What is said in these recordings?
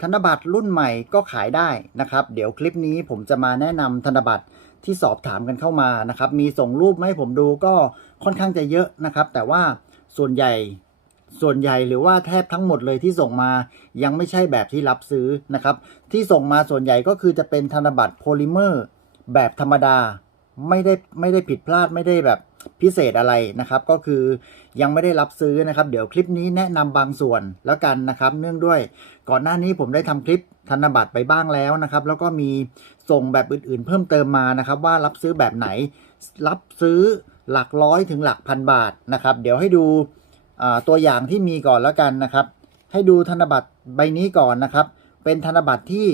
ธนบัตรรุ่นใหม่ก็ขายได้นะครับ เดี๋ยวคลิปนี้ผมจะมาแนะนำธนบัตรที่สอบถามกันเข้ามานะครับ มีส่งรูปมาให้ผมดูก็ค่อนข้างจะเยอะนะครับ แต่ว่าส่วนใหญ่ส่วนใหญ่หรือว่าแทบทั้งหมดเลยที่ส่งมายังไม่ใช่แบบที่รับซื้อนะครับ ที่ส่งมาส่วนใหญ่ก็คือจะเป็นธนบัตรโพลิเมอร์แบบธรรมดา ไม่ได้ไม่ได้ผิดพลาดไม่ได้แบบพิเศษอะไรนะครับ ก็คือยังไม่ได้รับซื้อนะครับ เดี๋ยวคลิปนี้แนะนำบางส่วนแล้วกันนะครับ เนื่องด้วยก่อนหน้านี้ผมได้ทำคลิปธนบัตรไปบ้างแล้วนะครับ แล้วก็มีส่งแบบอื่นๆ เพิ่มเติมมานะครับ ว่ารับซื้อแบบไหน รับซื้อหลักร้อยถึงหลักพันบาทนะครับ เดี๋ยวให้ดูตัวอย่างที่มีก่อนแล้วกันนะครับ ให้ดูธนบัตรใบนี้ก่อนนะครับ เป็นธนบัตรที่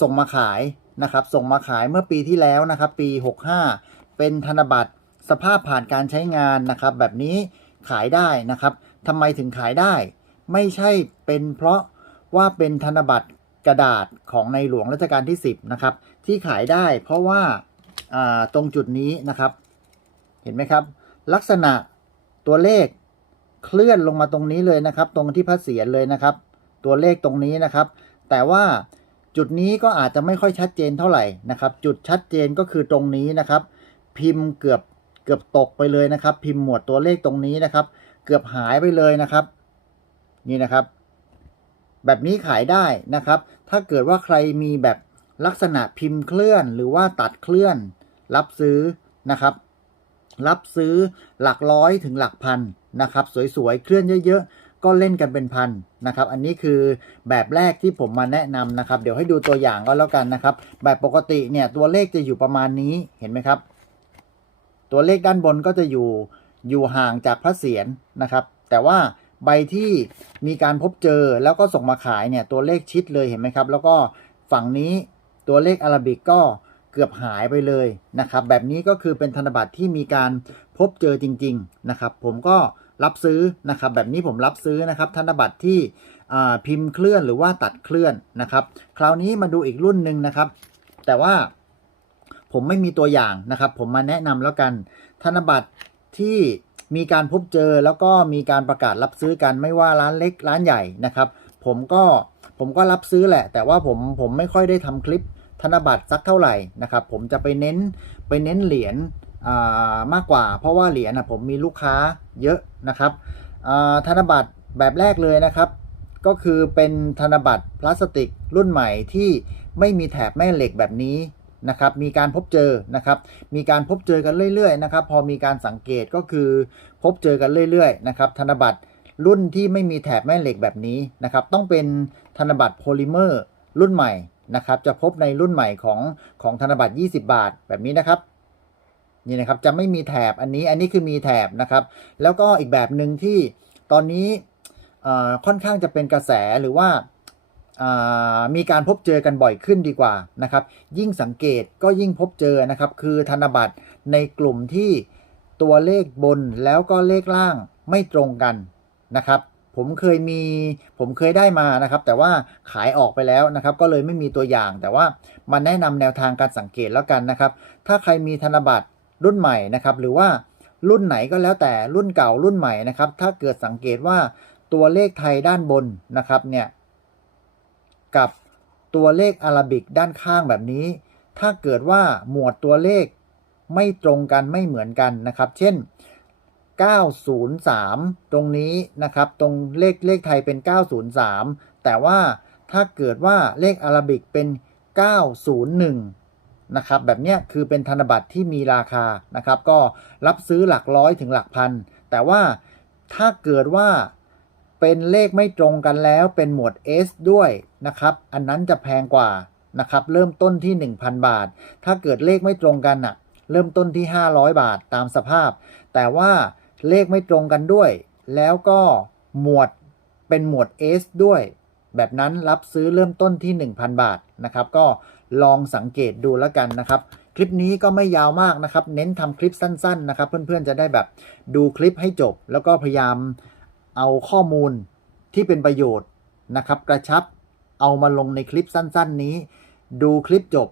ส่งมาขาย นะครับ ส่งมาขายเมื่อปีที่แล้วนะครับ ปี 65 เป็นธนบัตรสภาพผ่านการใช้งานนะครับ แบบนี้ขายได้นะครับทำไมถึงขายได้ ไม่ใช่เป็นเพราะว่าเป็นธนบัตรกระดาษของในหลวงรัชกาลที่ 10 นะครับ ที่ขายได้เพราะว่าาตรงจุดนี้นะครับ เห็นไหมครับ ลักษณะตัวเลขเคลื่อนลงมาตรงนี้เลยนะครับ ตรงที่พระเศียรเลยนะครับ ตัวเลขตรงนี้นะครับ แต่ว่า จุดนี้ก็อาจจะไม่ค่อยชัดเจนเท่าไหร่นะครับ จุดชัดเจนก็คือตรงนี้นะครับ พิมพ์เกือบเกือบตกไปเลยนะครับ พิมพ์หมวดตัวเลขตรงนี้นะครับ เกือบหายไปเลยนะครับ นี่นะครับ แบบนี้ขายได้นะครับ ถ้าเกิดว่าใครมีแบบลักษณะพิมพ์เคลื่อนหรือว่าตัดเคลื่อน รับซื้อนะครับ รับซื้อหลักร้อยถึงหลักพันนะครับ สวยๆเคลื่อนเยอะๆ ก็เล่นกันเป็นพันนะครับ อันนี้คือแบบแรกที่ผมมาแนะนำนะครับ เดี๋ยวให้ดูตัวอย่างก็แล้วกันนะครับ แบบปกติเนี่ยตัวเลขจะอยู่ประมาณนี้เห็นไหมครับ ตัวเลขด้านบนก็จะอยู่อยู่ห่างจากพระเศียรนะครับ แต่ว่าใบที่มีการพบเจอแล้วก็ส่งมาขายเนี่ยตัวเลขชิดเลยเห็นไหมครับ แล้วก็ฝั่งนี้ตัวเลขอาราบิกก็ กือบหายไปเลยนะครับ แบบนี้ก็คือเป็นธนบัตรที่มีการพบเจอจริง ๆ นะครับ ผมก็รับซื้อนะครับ แบบนี้ผมรับซื้อนะครับ ธนบัตรที่พิมพ์เคลื่อนหรือว่าตัดเคลื่อนนะครับ คราวนี้มาดูอีกรุ่นหนึ่งนะครับ แต่ว่าผมไม่มีตัวอย่างนะครับ ผมมาแนะนำแล้วกัน ธนบัตรที่มีการพบเจอแล้วก็มีการประกาศรับซื้อกันไม่ว่าร้านเล็กร้านใหญ่นะครับ ผมก็ผมก็รับซื้อแหละ แต่ว่าผมผมไม่ค่อยได้ทำคลิป ธนบัตรสักเท่าไหร่นะครับ ผมจะไปเน้นไปเน้นเหรียญมากกว่า เพราะว่าเหรียญนะผมมีลูกค้าเยอะนะครับธนบัตรแบบแรกเลยนะครับ ก็คือเป็นธนบัตรพลาสติกรุ่นใหม่ที่ไม่มีแถบแม่เหล็กแบบนี้นะครับ มีการพบเจอนะครับ มีการพบเจอกันเรื่อยๆนะครับ พอมีการสังเกตก็คือพบเจอกันเรื่อยๆนะครับ ธนบัตรรุ่นที่ไม่มีแถบแม่เหล็กแบบนี้นะครับ ต้องเป็นธนบัตรโพลิเมอร์รุ่นใหม่ นะครับจะพบในรุ่นใหม่ของของธนบัตร 20 บาทแบบนี้นะครับนี่นะครับจะไม่มีแถบอันนี้อันนี้คือมีแถบนะครับ แล้วก็อีกแบบหนึ่งที่ตอนนี้ค่อนข้างจะเป็นกระแสหรือว่ามีการพบเจอกันบ่อยขึ้นดีกว่านะครับ ยิ่งสังเกตก็ยิ่งพบเจอนะครับ คือธนบัตรในกลุ่มที่ตัวเลขบนแล้วก็เลขล่างไม่ตรงกันนะครับ ผมเคยมีผมเคยได้มานะครับ แต่ว่าขายออกไปแล้วนะครับ ก็เลยไม่มีตัวอย่าง แต่ว่ามาแนะนำแนวทางการสังเกตแล้วกันนะครับ ถ้าใครมีธนบัตรรุ่นใหม่นะครับ หรือว่ารุ่นไหนก็แล้วแต่รุ่นเก่ารุ่นใหม่นะครับ ถ้าเกิดสังเกตว่าตัวเลขไทยด้านบนนะครับเนี่ยกับตัวเลขอาราบิกด้านข้างแบบนี้ ถ้าเกิดว่าหมวดตัวเลขไม่ตรงกันไม่เหมือนกันนะครับ เช่น 903 ตรงนี้นะครับ ตรงเลขเลขไทยเป็น 903 แต่ว่าถ้าเกิดว่าเลขอาราบิกเป็น 901 นะครับ แบบเนี้ยคือเป็นธนบัตรที่มีราคานะครับ ก็รับซื้อหลักร้อยถึงหลักพัน แต่ว่าถ้าเกิดว่าเป็นเลขไม่ตรงกันแล้วเป็นหมวด S ด้วยนะครับ อันนั้นจะแพงกว่านะครับ เริ่มต้นที่ 1,000 บาท ถ้าเกิดเลขไม่ตรงกันอะเริ่มต้นที่ 500 บาทตามสภาพ แต่ว่า เลขไม่ตรงกันด้วย แล้วก็หมวดเป็นหมวด S ด้วย แบบนั้นรับซื้อเริ่มต้นที่ 1,000 บาทนะครับ ก็ลองสังเกตดูแล้วกันนะครับ คลิปนี้ก็ไม่ยาวมากนะครับ เน้นทำคลิปสั้น ๆ นะครับ เพื่อนๆจะได้แบบดูคลิปให้จบ แล้วก็พยายามเอาข้อมูลที่เป็นประโยชน์นะครับ กระชับเอามาลงในคลิปสั้น ๆ นี้ ดูคลิปจบ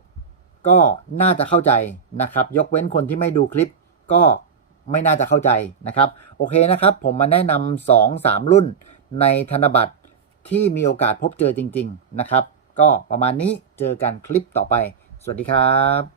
ก็น่าจะเข้าใจนะครับ ยกเว้นคนที่ไม่ดูคลิปก็ ไม่น่าจะเข้าใจนะครับโอเคนะครับ ผมมาแนะนำสองสามรุ่นในธนบัตรที่มีโอกาสพบเจอจริง ๆ นะครับ ก็ประมาณนี้เจอกันคลิปต่อไป สวัสดีครับ